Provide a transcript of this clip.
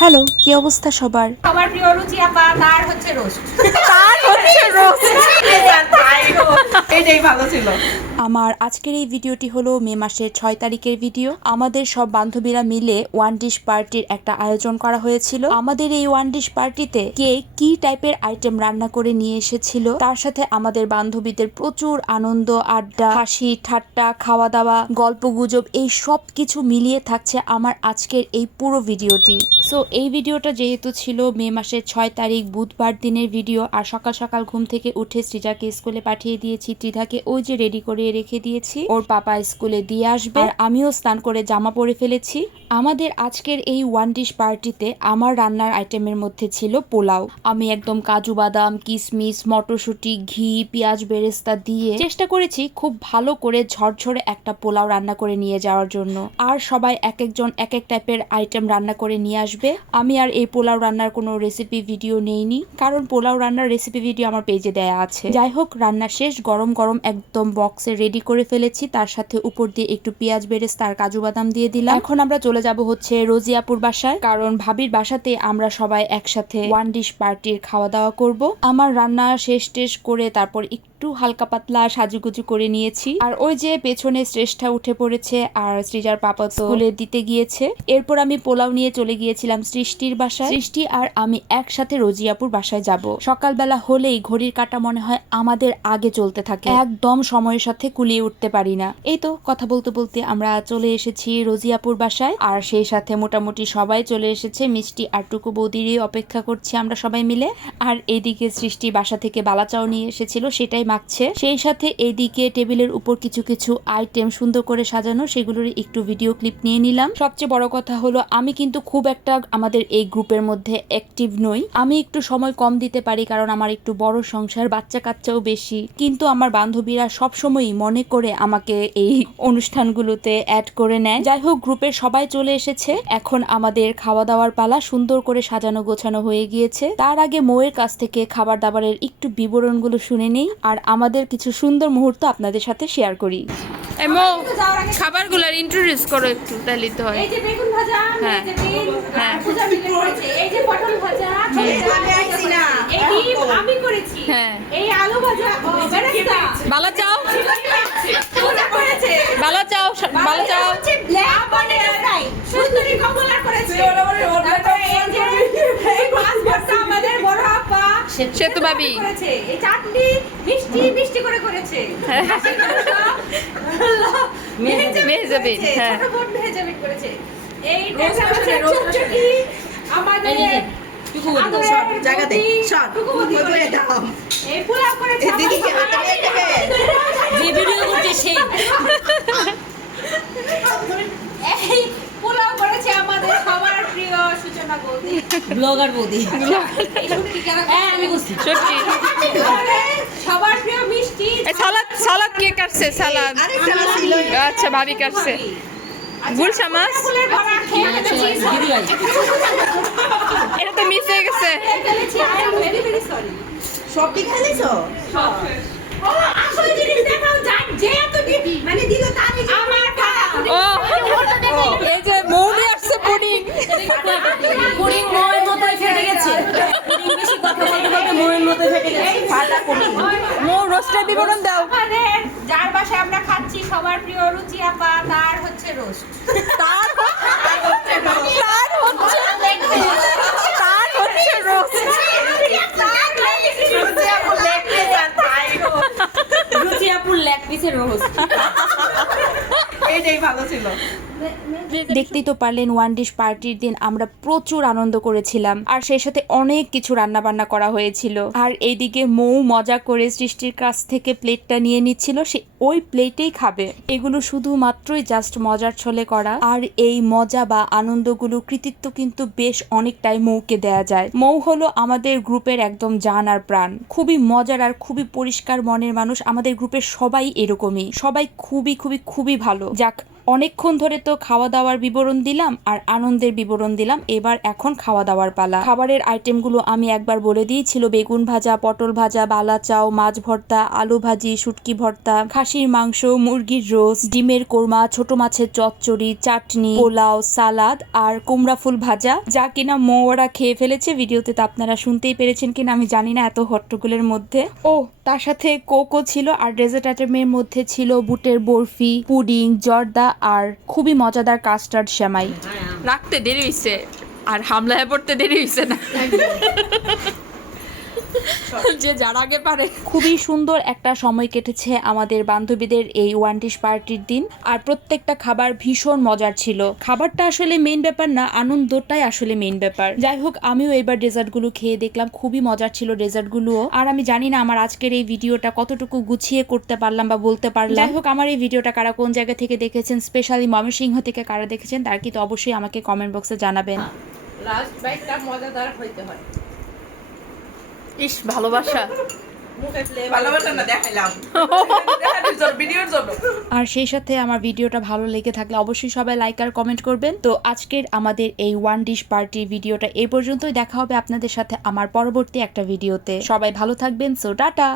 Hello, কি অবস্থা সবার? সবার প্রিয় রুচি আপা তার হচ্ছে রোস্ট। এটাই ভালো ছিল। আমার আজকের এই ভিডিওটি হলো মে মাসের 6 তারিখের ভিডিও। আমাদের সব বান্ধবীরা মিলে ওয়ান ডিশ পার্টির একটা আয়োজন করা হয়েছিল। আমাদের এই ওয়ান ডিশ পার্টিতে কে কি টাইপের আইটেম রান্না করে নিয়ে এসেছিল, তার সাথে আমাদের বান্ধবীদের প্রচুর আনন্দ, আড্ডা, হাসি ঠাট্টা, খাওয়া দাওয়া, গল্প গুজব, এই সব কিছু মিলিয়ে থাকছে আমার আজকের এই পুরো ভিডিওটি। সো এই ভিডিওটা যেহেতু ছিল মে মাসের 6 তারিখ বুধবার দিনের ভিডিও, আর সকাল সকাল ঘুম থেকে উঠে সৃজাকে স্কুলে পাঠিয়ে দিয়েছি। ত্রিধাকে ওই যে রেডি করে রেখে দিয়েছি, ওর পাপা স্কুলে দিয়ে আসবে, আর আমিও স্নান করে জামা পরে ফেলেছি। আমাদের আজকের এই ওয়ান ডিশ পার্টিতে আমার রান্নার আইটেমের মধ্যে ছিল পোলাও। আমি একদম কাজু বাদাম, কিশমিশ, মটরশুঁটি, ঘি, পেঁয়াজ বেরেস্তা দিয়ে চেষ্টা করেছি খুব ভালো করে ঝরঝরে একটা পোলাও রান্না করে নিয়ে যাওয়ার জন্য। আর সবাই এক একজন এক এক টাইপের আইটেম রান্না করে নিয়ে আসবে। আমি আর এই পোলাও রান্নার কোনো রেসিপি ভিডিও নেইনি, কারণ পোলাও রান্নার রেসিপি ভিডিও আমার পেজে দেয়া আছে। যাই হোক, রান্না শেষ, গরম গরম একদম বক্সে রেডি করে ফেলেছি। তার সাথে উপর দিয়ে একটু পেঁয়াজ বেরেস্তা আর কাজু বাদাম দিয়ে দিলাম। এখন আমরা চলে যাব হচ্ছে রোজিয়াপুর বাসায়, কারণ ভাবির বাসাতে আমরা সবাই একসাথে ওয়ান ডিশ পার্টির খাওয়া দাওয়া করব। আমার রান্না শেষ টেস করে তারপর একটু হালকা পাতলা সাজুগুজু করে নিয়েছি। আর ওই যে পেছনে শ্রেষ্ঠা উঠে পড়েছে, আর সৃজার পাপা তো স্কুলে দিতে গিয়েছে। এরপর আমি পোলাও নিয়ে চলে গিয়েছিলাম সৃষ্টির বাসায়। সৃষ্টি আর আমি একসাথে রোজিয়াপুর বাসায় যাব। সকালবেলা হলেই ঘড়ির কাঁটা মনে হয় আমাদের আগে চলতে থাকে, একদম সময়ের সাথে কুলিয়ে উঠতে পারি না। এই তো কথা বলতে বলতে আমরা চলে এসেছি রোজিয়াপুর বাসায়, আর সেই সাথে মোটামুটি সবাই চলে এসেছে। মিষ্টি আর টুকু বৌদিরই অপেক্ষা করছি আমরা সবাই মিলে। আর এইদিকে সৃষ্টি বাসা থেকে বালাচাও নিয়ে এসেছিল, সেটাই মাখছে। সেই সাথে এইদিকে টেবিলের উপর কিছু কিছু আইটেম সুন্দর করে সাজানো, সেগুলোর একটু ভিডিও ক্লিপ নিয়ে নিলাম। সবচেয়ে বড় কথা হলো আমি কিন্তু খুব একটা আমাদের এই গ্রুপের মধ্যে অ্যাক্টিভ নই। আমি একটু সময় কম দিতে পারি, কারণ আমার একটু বড় সংসার, বাচ্চা কাচ্চাও বেশি। কিন্তু আমার বান্ধবীরা সবসময়ই মনে করে আমাকে এই অনুষ্ঠানগুলোতে অ্যাড করে নেয়। যাই হোক, গ্রুপের সবাই চলে এসেছে। এখন আমাদের খাওয়া দাওয়ার পালা। সুন্দর করে সাজানো গোছানো হয়ে গিয়েছে। তার আগে মৌয়ের কাছ থেকে খাবার দাবারের একটু বিবরণগুলো শুনে নেই, আর আমাদের কিছু সুন্দর মুহূর্ত আপনাদের সাথে শেয়ার করি। খাবারগুলোর ইন্ট্রোডিউস করো একটু, তাহলে তো হয়। এই যে বেগুন ভাজা, হ্যাঁ। এই যে ডিম, হ্যাঁ। পূজা মিলে করেছে। এই যে পটল ভাজা, এই ডিম আমি করেছি। হ্যাঁ। এই আলু ভাজা, ও বেরেস্তা। ভালো চাও, পূজা করেছে। ভালো চাও, ভালো চাও। হচ্ছে ব্ল্যাক বাটার ফ্রাই। সুন্দরী কমলার করেছে। তারপরে এই যে এই মাছ ভর্তা আমাদের বড় আপা সেতু ভাবি করেছে। এই চাটনি মিষ্টি মিষ্টি করে করেছে। হাসির মাংস, মেহজাবিন, হ্যাঁ। ছোট বোন মেহজাবিন করেছে। এই চটচটি আমাদের জায়গা দে, শট। টুকু বৌদি ওই বলে করেছে। দাও। এই পোলাও করেছে এই দিদিকে আমার হাতে নিয়ে দেবে। যে ভিডিও করছে সেই এই পোলাও করেছে আমাদের সবার প্রিয় সূচনা বৌদি, ব্লগার বৌদি। এই শুটকি কেন আমি বুঝছি। সত্যি। সবার প্রিয় মিষ্টি সালাদ কে কাটছে? সালাদ আরেকটা ছিল। আচ্ছা, ভাবি কাটছে। গুলশা মাছ, ফুলের বড়া খেয়ে ফেলেছি। দিদি ভাই এটা তো মিস হয়ে গেছে। I am very very sorry. সবটি খাইছো? ও আসল জিনিস দেখাও, যে এত মানে দিল তারই আমার ও এই যে মৌরি আসছে, পুডিং। পুডিং মোয়ের মতো ফেটে গেছে। পুডিং বেশি কথা বলতে বলতে মোয়ের মতো ফেটে গেছে। ফাটা পুডিং। মৌ রোস্টের বিবরণ দাও। আমাদের যার বাসায় আমরা খাচ্ছি সবার প্রিয় রুচি আপা তার হচ্ছে রোস্ট। তার হচ্ছে রোস্ট। রুচি আপুর লেগ পিসের রোস্ট। এটাই ভালো ছিল। দেখতেই তো পারলেন, ওয়ান ডিশ পার্টির দিন আমরা প্রচুর আনন্দ করেছিলাম, আর সেই সাথে অনেক কিছু রান্না বান্না করা হয়েছিল। আর এইদিকে মৌ মজা করে সৃষ্টির কাছ থেকে প্লেটটা নিয়ে নিচ্ছিল, সে ওই প্লেটেই খাবে। এগুলো শুধুমাত্রই জাস্ট মজার ছলে করা, আর এই মজা বা আনন্দগুলো কৃতিত্ব কিন্তু বেশ অনেকটাই মৌকে দেয়া যায়। মৌ হলো আমাদের গ্রুপের একদম জান আর প্রাণ, খুবই মজার আর খুবই পরিষ্কার মনের মানুষ। আমাদের গ্রুপের সবাই এরকমই, সবাই খুবই খুবই খুবই ভালো। যাক, অনেকক্ষণ ধরে তো খাওয়া দাওয়ার বিবরণ দিলাম আর আনন্দের বিবরণ দিলাম, এবার এখন খাওয়া দাওয়ার পালা। খাবারের আইটেমগুলো আমি একবার বলে দিয়েছিল, বেগুন ভাজা, পটল ভাজা, বালা চাও, মাছ ভর্তা, আলু ভাজি, শুটকি ভর্তা, খাসির মাংস, মুরগির রোস্ট, ডিমের কোরমা, ছোট মাছের চচ্চড়ি, চাটনি, পোলাও, সালাদ আর কুমড়া ফুল ভাজা, যা কিনা ওরা খেয়ে ফেলেছে। ভিডিওতে তো আপনারা শুনতেই পেরেছেন কিনা আমি জানি না, এত হট্টগোলের মধ্যে। ও তার সাথে কোকো ছিল, আর ডেজার্ট আইটেমের মধ্যে ছিল বুটের বরফি, পুডিং, জর্দা আর খুবই মজাদার কাস্টার্ড সেমাই। রাখতে দেরি হইছে আর হামলায় পড়তে দেরি হইছে না, যে যার আগে পারে। খুবই সুন্দর একটা সময় কেটেছে আমাদের বান্ধবীদের এই ওয়ান ডিশ পার্টির দিন, আর প্রত্যেকটা খাবার ভীষণ মজার ছিল। খাবারটা আসলে মেইন ব্যাপার না, আনন্দটাই আসলে মেইন ব্যাপার। যাই হোক, আমিও এবার ডেজার্টগুলো খেয়ে দেখলাম, খুবই মজার ছিল ডেজার্টগুলোও। আর আমি জানি না আমার আজকের এই ভিডিওটা কতটুকু গুছিয়ে করতে পারলাম বা বলতে পারলাম। যাই হোক, আমার এই ভিডিওটা কারা কোন জায়গা থেকে দেখেছেন, স্পেশালি ময়মনসিংহ থেকে কারা দেখেছেন, তার কিন্তু অবশ্যই আমাকে কমেন্ট বক্সে জানাবেন। লাস্ট বাইটটা মজাদার হইতে হয়। ইস, ভালোবাসা। ভালোবাসা না দেখাইলাম ভিডিওর জন্য। আর সেই সাথে আমার ভিডিওটা ভালো লেগে থাকলে অবশ্যই সবাই লাইক আর কমেন্ট করবেন। তো আজকের আমাদের এই ওয়ান ডিশ পার্টি ভিডিওটা এই পর্যন্তই। দেখা হবে আপনাদের সাথে আমার পরবর্তী একটা ভিডিওতে। সবাই ভালো থাকবেন। So tata.